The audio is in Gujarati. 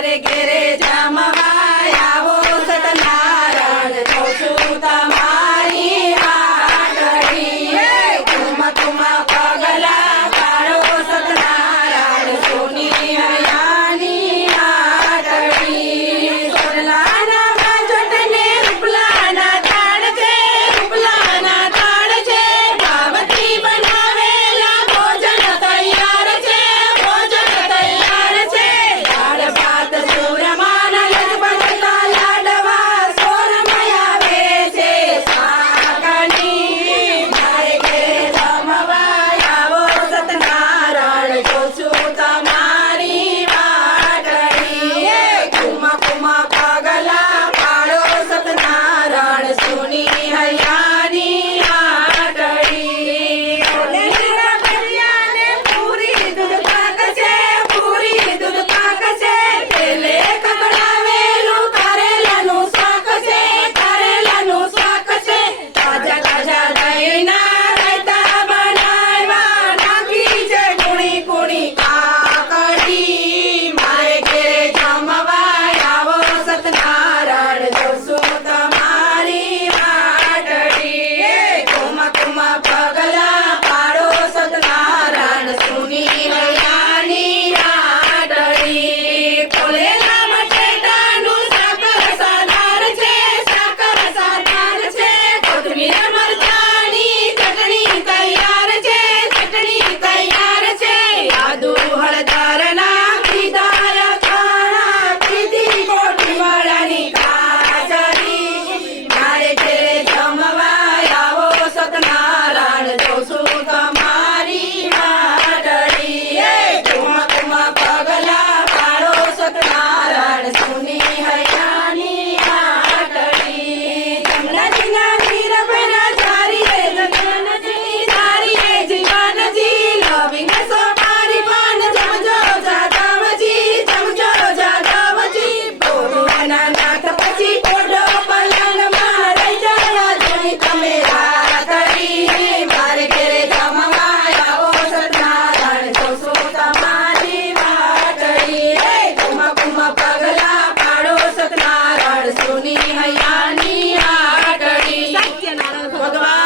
મારે ઘેરે જમવા આવો સતનારાયણ જોઉં છું તમારી વાટડી કુમ કુમ પગલા પાડો સતનારાયણ સોની હૈયાની વાટડી સોનલાના બાજોટને રૂપલાના તાળ છે રૂપલાના તાળ છે ભાવથી બનાવેલા ભોજન તૈયાર છે ભોજન તૈયાર છે દાળ ભાત સુરમાના લગભગતા લાડવા સોરમય આવે છે શાકની મારે ઘેરે જમવા આવો સતનારાયણ જોઉં છું તમારી વાટડી કુમ કુમ પગલા પાડો સતનારાયણ સોની હૈયાની વાટડી ઓલેના ભૈયાને પૂરી દૂધ પાક છે પૂરી દૂધ પાક છે પેલે કકડાવેલું કારેલાનું શાક છે કારેલાનું શાક છે તાજા તાજા દહીંના રાયતા બનાવ્યા નાખી છે કુણી કુણી કાકડી મારે ઘેરે જમવા આવો સતનારાયણ જોઉં છું તમારી વાટડી કુમ કુમ પગલા પાડો સતનારાયણ સુની હૈયાની વાટડી ફોલેલા બટેટાનું શાક રસાદાર છે શાક રસાદાર છે કોથમીર મરચાંની ચટણી તૈયાર છે ચટણી તૈયાર છે આદુ હળદર નાખી દાળ ખાણા કીધી કોઠીવાળાની કાચરી મારે ઘેરે જમવા આવો સતનારાયણ જોઉં છું તમારી વાટડી કુમ કુમ પગલા પાડો સતનારાયણ સુની હૈયાની વાટડી જમનાજીના વીર ભરા જારી રે જગનજી જારી રે જીવનજી લવિંગ સોપારી પાન જમજો જાદવજી જમજો જાદવજી ભોગવાના